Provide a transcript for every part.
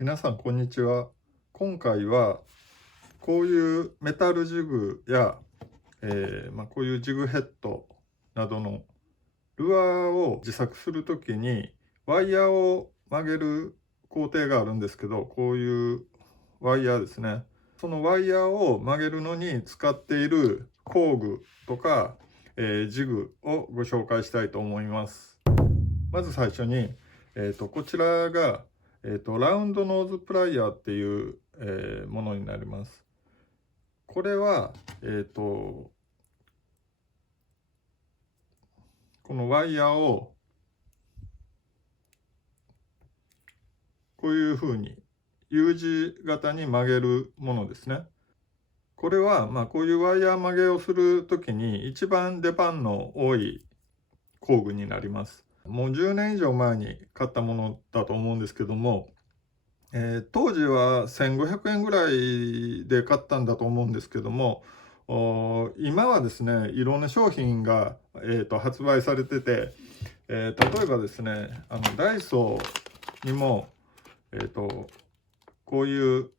皆さんこんにちは。今回はこういうメタルジグや、こういうジグヘッドなどのルアーを自作するときにワイヤーを曲げる工程があるんですけど、こういうワイヤーですね。そのワイヤーを曲げるのに使っている工具とか、ジグをご紹介したいと思います。まず最初に、こちらが、ラウンドノーズプライヤーっていう、ものになります。これは、このワイヤーをこういうふうに U 字型に曲げるものですね。これは、こういうワイヤー曲げをするときに一番出番の多い工具になります。もう10年以上前に買ったものだと思うんですけども、当時は1500円ぐらいで買ったんだと思うんですけども、今はですね、いろんな商品が、発売されてて、例えばですね、ダイソーにも、こういう、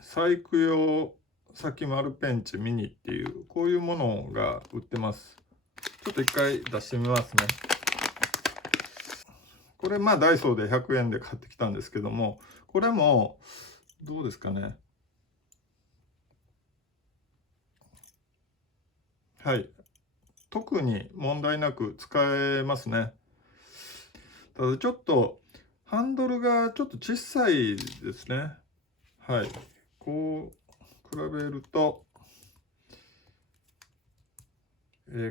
細工用先丸ペンチミニっていう、こういうものが売ってます。ちょっと一回出してみますね。これダイソーで100円で買ってきたんですけども、これもどうですかね。はい。特に問題なく使えますね。ただちょっとハンドルがちょっと小さいですね。はい。こう比べると、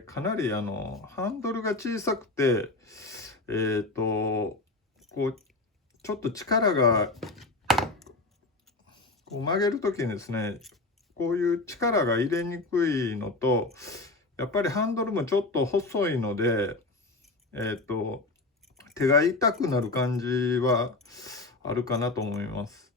かなりハンドルが小さくて、こうちょっと力がこう曲げるときにですね、こういう力が入れにくいのと、やっぱりハンドルもちょっと細いので、手が痛くなる感じはあるかなと思います。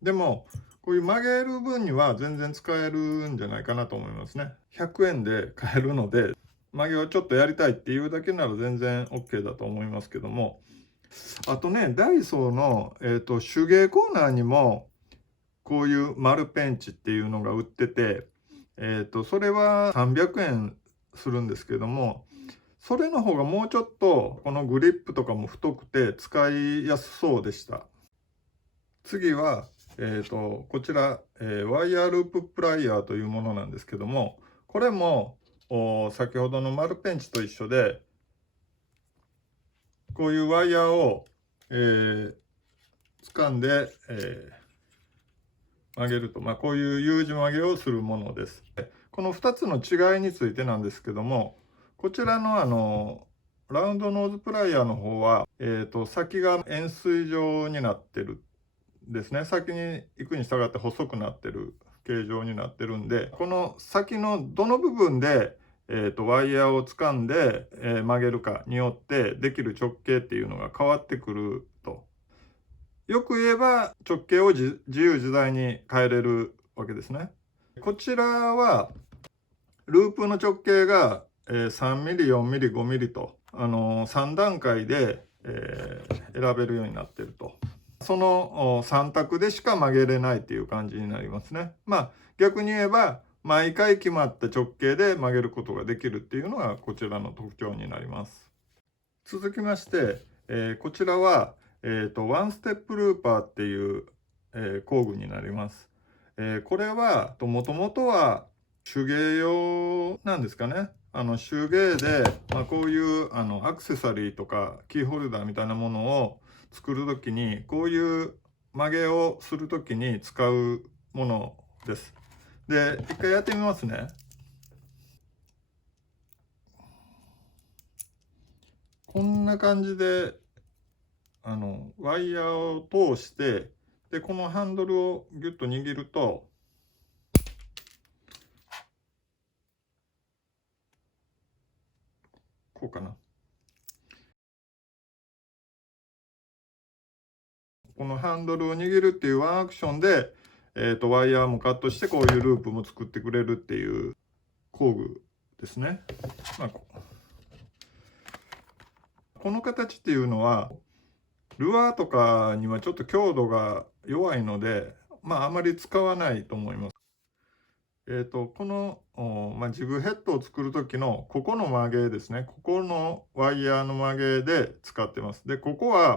でも、こういう曲げる分には全然使えるんじゃないかなと思いますね。100円で買えるので、曲げをちょっとやりたいっていうだけなら全然 OK だと思いますけども、あとね、ダイソーの、手芸コーナーにも、こういう丸ペンチっていうのが売ってて、それは300円するんですけども、それの方がもうちょっとこのグリップとかも太くて使いやすそうでした。次は、こちら、ワイヤーループプライヤーというものなんですけども、これも先ほどの丸ペンチと一緒で、こういうワイヤーを、掴んで、曲げると、こういう U 字曲げをするものです。この2つの違いについてなんですけども、こちらのラウンドノーズプライヤーの方は、先が円錐状になってるですね。先に行くに従って細くなってる形状になってるんで、この先のどの部分で、ワイヤーを掴んで、曲げるかによってできる直径っていうのが変わってくると。よく言えば直径を自由自在に変えれるわけですね。こちらはループの直径が 3mm、4mm、5mm と3段階で選べるようになっていると。その3択でしか曲げれないっていう感じになりますね。逆に言えば毎回決まった直径で曲げることができるっていうのがこちらの特徴になります。続きまして、こちらは、ワンステップルーパーっていう、工具になります。これはもともとは手芸用なんですかね。手芸で、こういうアクセサリーとかキーホルダーみたいなものを作るときに、こういう曲げをするときに使うものです。で、一回やってみますね。こんな感じでワイヤーを通して、で、このハンドルをギュッと握ると、こうかな。このハンドルを握るっていうワンアクションで、ワイヤーもカットして、こういうループも作ってくれるっていう工具ですね。この形っていうのは、ルアーとかにはちょっと強度が弱いので、あまり使わないと思います。この、ジグヘッドを作る時のここの曲げですね。ここのワイヤーの曲げで使ってます。で、ここは、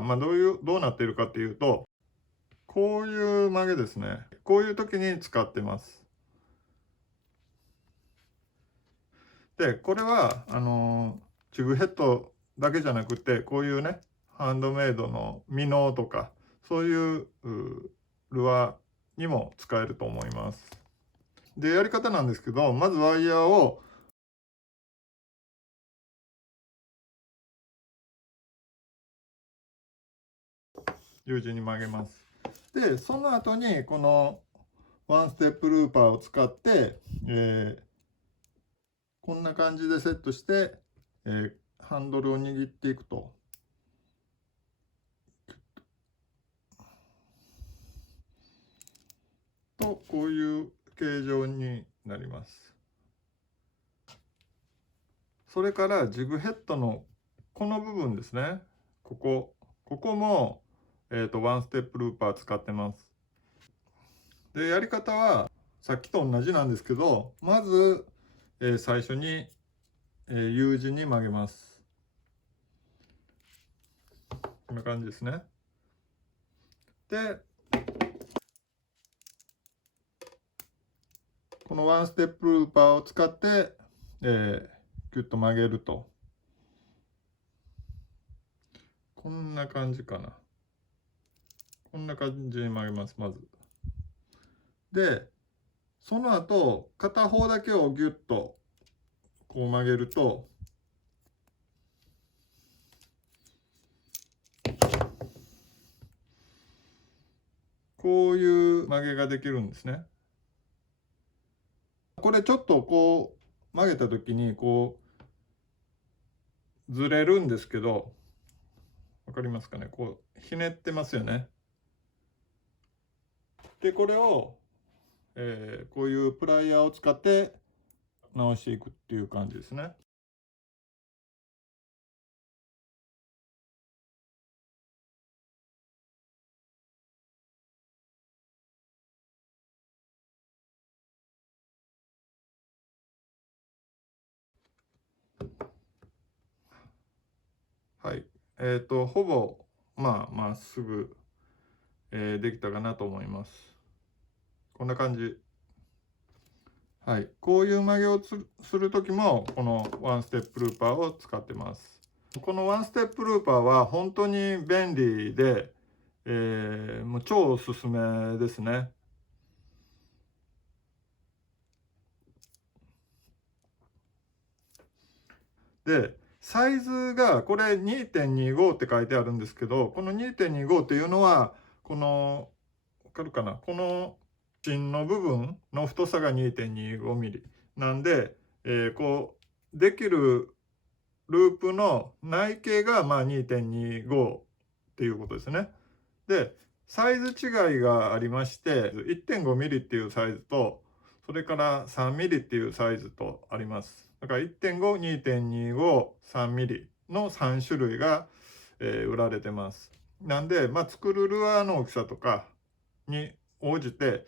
どうなっているかっていうと、こういう曲げですね。こういう時に使ってます。で、これは、ジグヘッドだけじゃなくて、こういうね、ハンドメイドのミノとか、そういうルアーにも使えると思います。で、やり方なんですけど、まずワイヤーをU 字に曲げます。で、その後にこのワンステップルーパーを使って、こんな感じでセットして、ハンドルを握っていくと。こういう形状になります。それからジグヘッドのこの部分ですね。ここも、ワンステップルーパー使ってます。で、やり方はさっきと同じなんですけど、まず、最初に、U 字に曲げます。こんな感じですね。で、このワンステップルーパーを使って、ギュッと曲げると。こんな感じかな。こんな感じに曲げます、まず。で、その後、片方だけをギュッとこう曲げると、こういう曲げができるんですね。これちょっとこう曲げた時にこうずれるんですけど、わかりますかね。こうひねってますよね。で、これを、こういうプライヤーを使って直していくっていう感じですね。はい。ほぼ、まっすぐ、できたかなと思います。こんな感じ。はい。こういう曲げをするときも、このワンステップルーパーを使ってます。このワンステップルーパーは本当に便利で、もう超おすすめですね。で、サイズがこれ 2.25 って書いてあるんですけど、この 2.25 っていうのは、この、わかるかな、この芯の部分の太さが 2.25 ミリなんで、こう、できるループの内径が2.25っていうことですね。で、サイズ違いがありまして、1.5 ミリっていうサイズと、それから3ミリっていうサイズとあります。だから1.5、2.25、3ミリの3種類が、売られてます。なんで、作るルアーの大きさとかに応じて、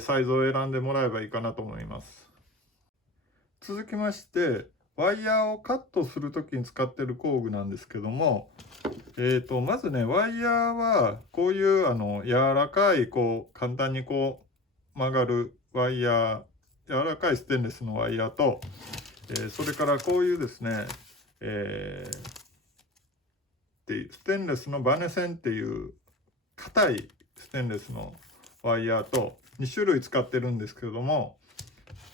サイズを選んでもらえばいいかなと思います。続きまして、ワイヤーをカットするときに使っている工具なんですけども、まずね、ワイヤーは、こういう柔らかい、簡単に曲がるワイヤー、柔らかいステンレスのワイヤーと、それからこういうですね、ステンレスのバネ線っていう硬いステンレスのワイヤーと2種類使ってるんですけれども、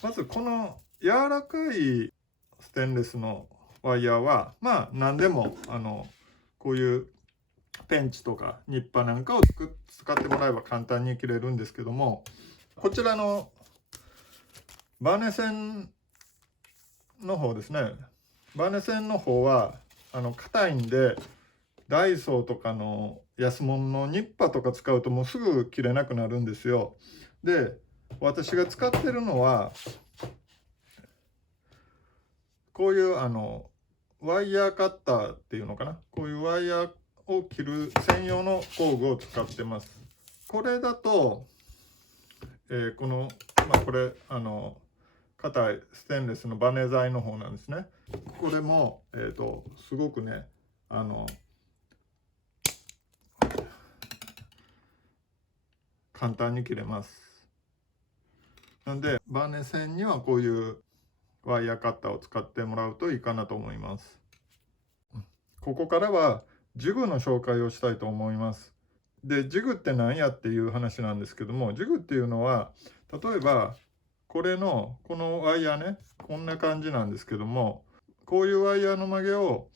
まずこの柔らかいステンレスのワイヤーは、何でも、こういうペンチとかニッパーなんかを使ってもらえば簡単に切れるんですけども、こちらのバネ線の方ですね。バネ線の方は、硬いんで、ダイソーとかの安物のニッパーとか使うともうすぐ切れなくなるんですよ。で、私が使ってるのは、こういうワイヤーカッターっていうのかな。こういうワイヤーを切る専用の工具を使ってます。これだと、この、これ硬いステンレスのバネ材の方なんですね。これも、すごくね簡単に切れます。なんでバネ線にはこういうワイヤーカッターを使ってもらうといいかなと思います。ここからはジグの紹介をしたいと思います。で、ジグって何やっていう話なんですけども、ジグっていうのは、例えばこのワイヤーね、こんな感じなんですけども、こういうワイヤーの曲げを、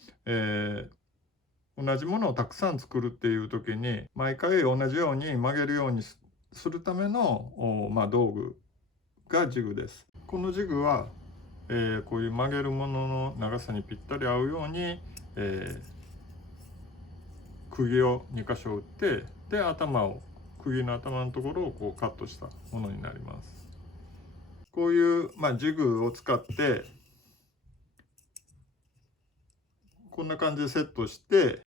同じものをたくさん作るっていう時に毎回同じように曲げるようにするための道具がジグです。このジグは、こういう曲げるものの長さにぴったり合うように、釘を2箇所打って、で釘の頭のところをこうカットしたものになります。こういう、ジグを使ってこんな感じでセットして、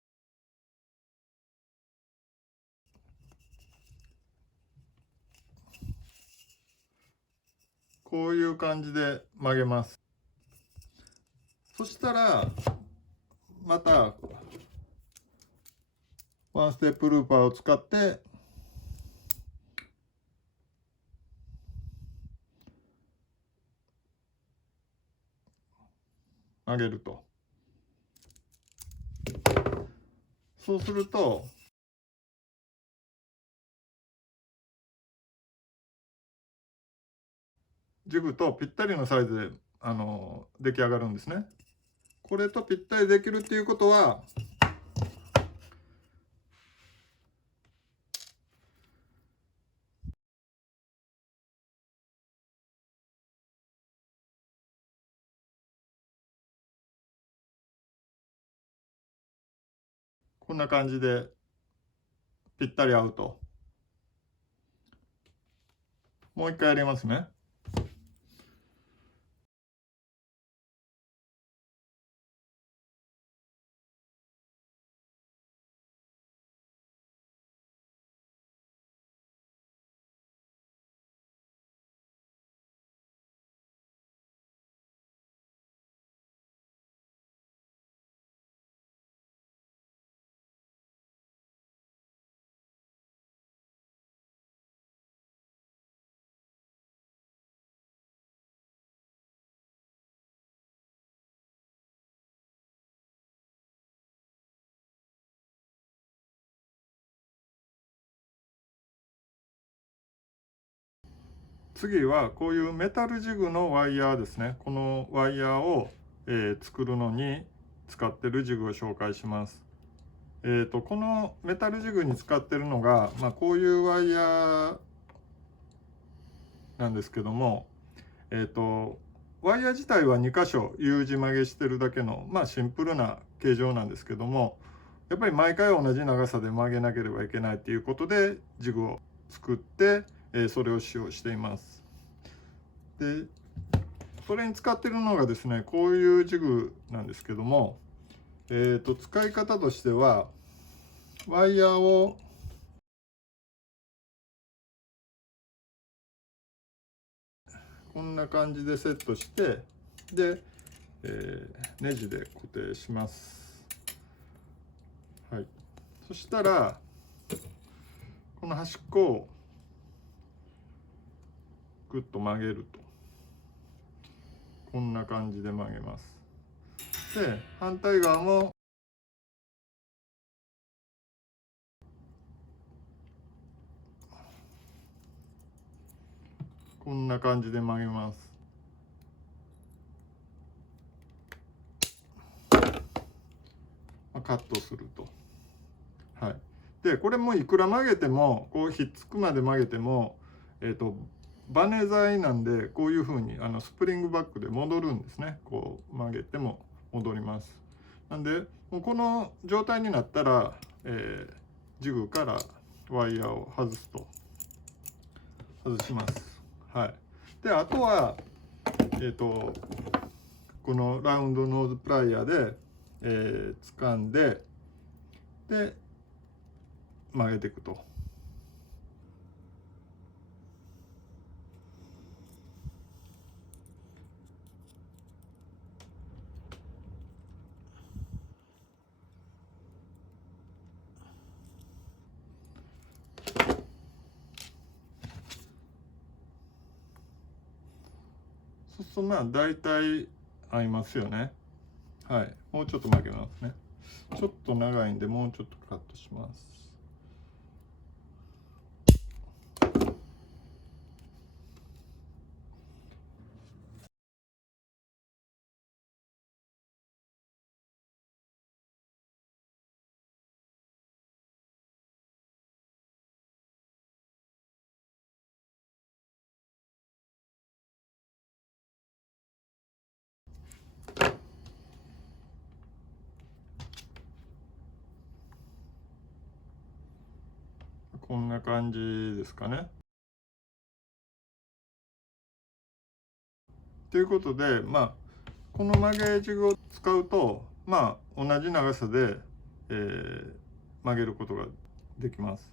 こういう感じで曲げます。そしたらまたワンステップルーパーを使って曲げると。そうするとジグとぴったりのサイズで出来上がるんですね。これとぴったりできるっていうことは、こんな感じでぴったり合うと。もう一回やりますね。次はこういうメタルジグのワイヤーですね。このワイヤーを、作るのに使ってるジグを紹介します。このメタルジグに使ってるのが、こういうワイヤーなんですけども、ワイヤー自体は2箇所 U 字曲げしてるだけの、シンプルな形状なんですけども、やっぱり毎回同じ長さで曲げなければいけないということでジグを作って、それを使用しています。で、それに使ってるのがですね、こういうジグなんですけども、使い方としてはワイヤーをこんな感じでセットして、で、ネジで固定します。はい。そしたらこの端っこをグッと曲げると、こんな感じで曲げます。で、反対側もこんな感じで曲げます。カットすると。はい。で、これもいくら曲げても、こうひっつくまで曲げても、バネ材なんで、こういうふうにスプリングバックで戻るんですね。こう曲げても戻ります。なんで、もうこの状態になったら、ジグからワイヤーを外すと。外します。はい。で、あとは、このラウンドノーズプライヤーで、掴んで、で曲げていくと。そうするとまあ大体合いますよね。はい、もうちょっと曲げますね。ちょっと長いんでもうちょっとカットします。こんな感じですかね。ということで、この曲げジグを使うと、同じ長さで、曲げることができます。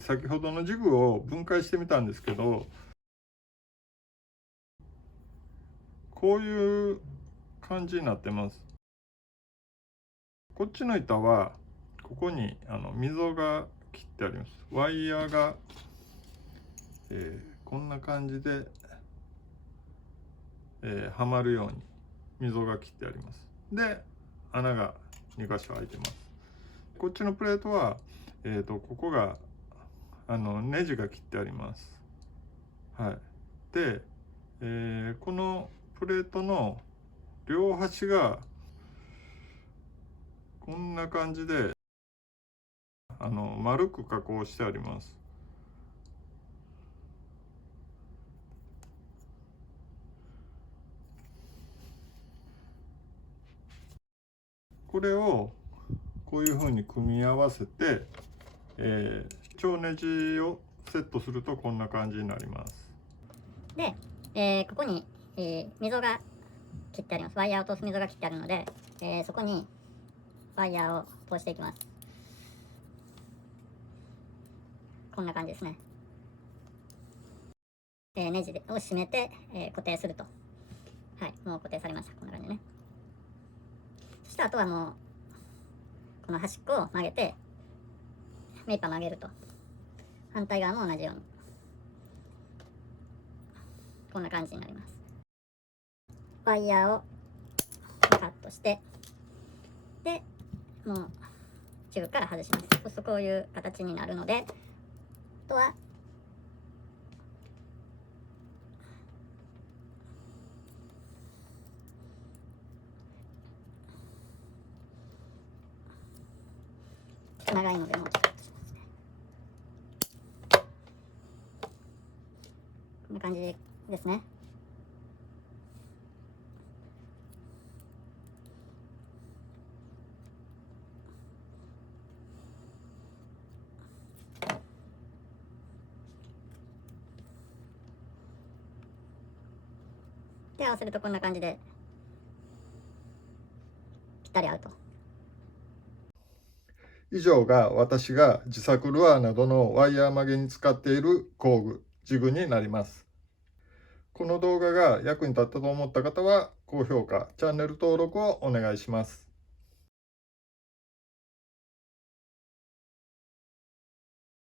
先ほどのジグを分解してみたんですけど、こういう感じになってます。こっちの板はここに溝が切ってあります。ワイヤーが、こんな感じで、はまるように溝が切ってあります。で、穴が2箇所開いてます。こっちのプレートは、ここがネジが切ってあります。はい。で、このプレートの両端がこんな感じで丸く加工してあります。これをこういうふうに組み合わせて、超ネジをセットするとこんな感じになります。で、ここに、溝が切ってあります。ワイヤーを通す溝が切ってあるので、そこにワイヤーを通していきます。こんな感じですね。ネジを締めて、固定すると。はい、もう固定されました。こんな感じでね。そしてあとはもう、この端っこを曲げて、目いっぱい曲げると。反対側も同じように。こんな感じになります。ワイヤーをカットして、で、もう、チューブから外します。そうするとこういう形になるので、あとは、長いのでもうちょっとカットしますね。こんな感じですね。で、合わせるとこんな感じでぴったり合うと。以上が私が自作ルアーなどのワイヤー曲げに使っている工具、ジグになります。この動画が役に立ったと思った方は高評価、チャンネル登録をお願いします。